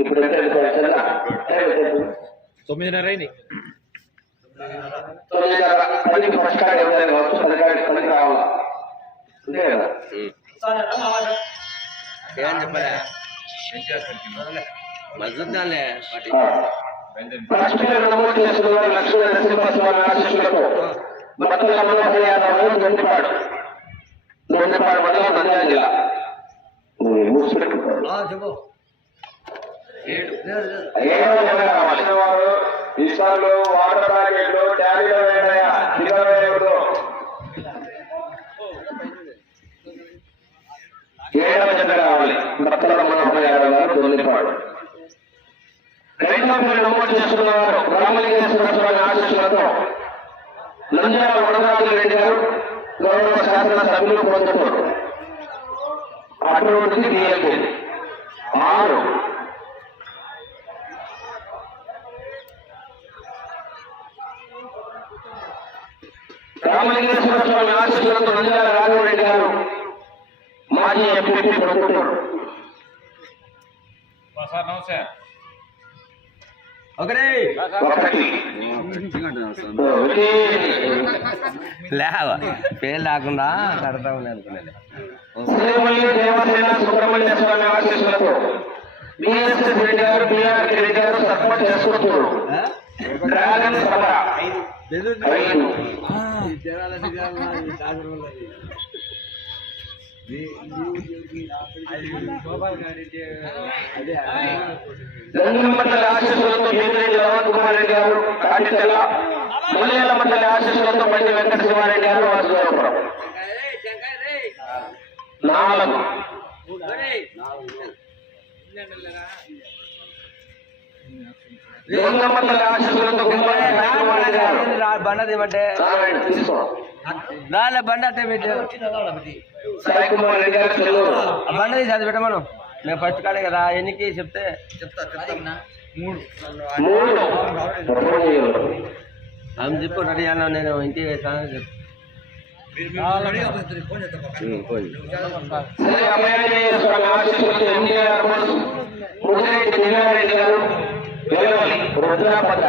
ఇప్పుడు ఎంత చంద్ర తొమ్మిదిన్నర అయింది తొమ్మిదిన్నర పదికి ఫస్ట్ కార్డ్ ఎవరైనా కావచ్చు పది కార్డు పదికి రావాలా అంతే కదా ఏం చెప్పలే మజుద్దాలే ఆ. ఫస్ట్ కార్డు నమోదు చేసుకున్న వారు లక్ష్మీ నరసింహస్వామి ఆశీస్సులతో మొత్తం మనోహర్ యాదవ్ దొండిపాడు దొండిపాడు మండలం నంద్యాల జిల్లా మూసిపెట్టుకోండి చెప్పు ఏడవ వారు వాటర్ ప్యాకెట్లు ట్యాలీలో వేయడయా వేయకూడదు. ఏడవ జత కావాలి. భక్తుల మనోహర్ యాదవ్ గారు రెండవ పేరు నమోదు చేసుకున్నవారు రామలింగేశ్వర స్వామి ఆశీస్సులతో. నంద్యాల వడరాజుల రెడ్డి గారు గౌరవ శాసన సభ్యులు పొందుతారు అటువంటి ఆరు. రామలింగేశ్వర స్వామి ఆశీస్సులతో నంద్యాల రాఘవరెడ్డి గారు మాజీ ఎంపీ లేవ? పేరు లేకుండా కడతా ఉంది అనుకునేది శ్రీమల్లి దేవసేన సుబ్రహ్మణ్య స్వామి ఆశీస్సులతో బిఎస్ఎస్ రెడ్డి గారు బిఆర్ రెడ్డి గారు సపోర్ట్ చేసుకుంటున్నారు. డ్రాగన్ సభ గంగమ్మ మండలి ఆశీస్సులతో భీమిరెడ్డి రవణ్ కుమార్ రెడ్డి గారు కాటిచెల మలయాళ మండలి ఆశీస్సులతో బండి వెంకట శివారెడ్డి గారు వాసుదేవపురం నాలుగు గంగమ్మ మండలి ఆశీస్సులతో గుమ్మడి నారాయణ గారు బండ తీయమంటే నారాయణ బండ అట్టే పెట్టు బండ తీసి అది పెట్టమను మేము ఫస్ట్ కాడే కదా ఎన్నికి చెప్తే మూడు మూడు ఆమె చెప్పు రెడీ అన్నా నేను ఇంటికి వేసాను చెప్పు ఉమ్, గారు వెలవలి రుద్రాపద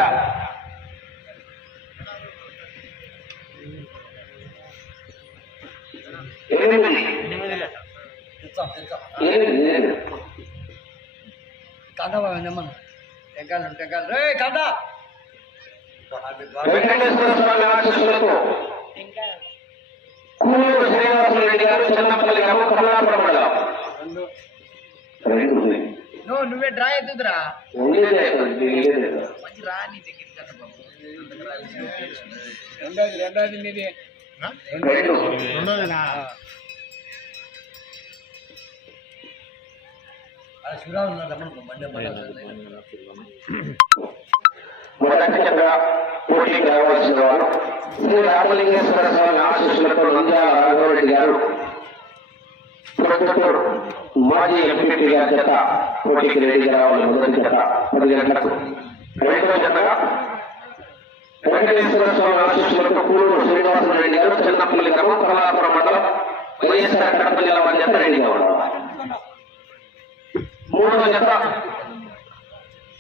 ఎనిమిది ఎనిమిది వెంకటేశ్వర స్వామి ఆశీస్సులతో కూలూరు శ్రీనివాసులు రెడ్డి గారు చిన్నపల్లి గ్రామం కమలాపురం మండలం. రెండు. ఉన్నాయి. నువ్వు డ్రా ఉండేదే. మంచి రా నీ దగ్గరికి కదా బాబు. రెండోది రెండోది నీది రెండు. మొదటి చక్ర పోటీకి రావాల్సిన వారు శ్రీ రామలింగేశ్వర స్వామి ఆశీస్సులతో నంద్యాల రాఘవరెడ్డి గారు మాజీ ఎంపీ గారి జత పోటీకి రెడీగా రావాలి మొదటి జత. పది గంటలకు రెండవ జతగా వెంకటేశ్వర స్వామి ఆశీస్సులతో కూలూరు శ్రీనివాసరెడ్డి గారు చిన్నపల్లి గ్రామం కమలాపురం మండలం వైఎస్ఆర్ కడప జిల్లా వారి జత రెడీగా ఉన్నారు మూడవ జత.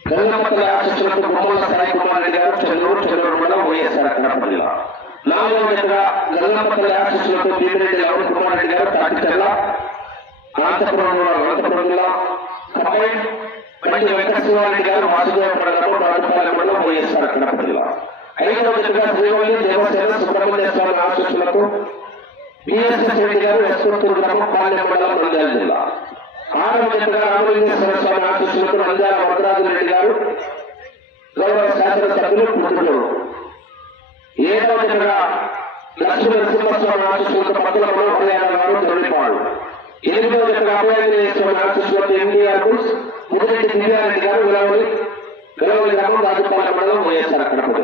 గంగమ్మతల్లి ఆశిస్తున్నట్టు బొమ్మల సాయి కుమార్ రెడ్డి గారు చెన్నూరు చెన్నూరు మండలం వైఎస్ఆర్ కడప జిల్లా. నాలుగవ జత గంగమ్మతల్లి ఆశిస్తున్నట్టు బీరెడ్డి అరుణ్ కుమార్ రెడ్డి గారు తాటిచెల్ల అనంతపురం అనంతపురం బండి వెంకట గారు వాసుదేవపురం గ్రామం రాజపాలెం మండలం వైఎస్ఆర్ కడప జిల్లా. ఐదవ జతగా శ్రీవల్లి దేవసేన సుబ్రహ్మణ్య స్వామి ఆశిస్తున్నట్టు బిఎస్ఎస్ రెడ్డి గారు యశ్వంతూరు గ్రామం పాలెం మండలం నంద్యాల జిల్లా. ఆరవ రామలింగేశ్వర స్వామి నంద్యాల వరదరాజు రెడ్డి గారు గౌరవ శాసనసభ్యులు ఏడవ లక్ష్మీ నరసింహస్వామి ఆశిస్తున్నట్టు మధ్యలో ఎనిమిదవ జతగా అభయాంజనేశ్వర ఆశిస్తున్నట్టు ఎన్టీఆర్ మూడు ముదిరెడ్డి దివ్యారెడ్డి గారు విలవలి విలవలి గ్రామం రాజుపాలెం మండలం వైఎస్ఆర్ కడప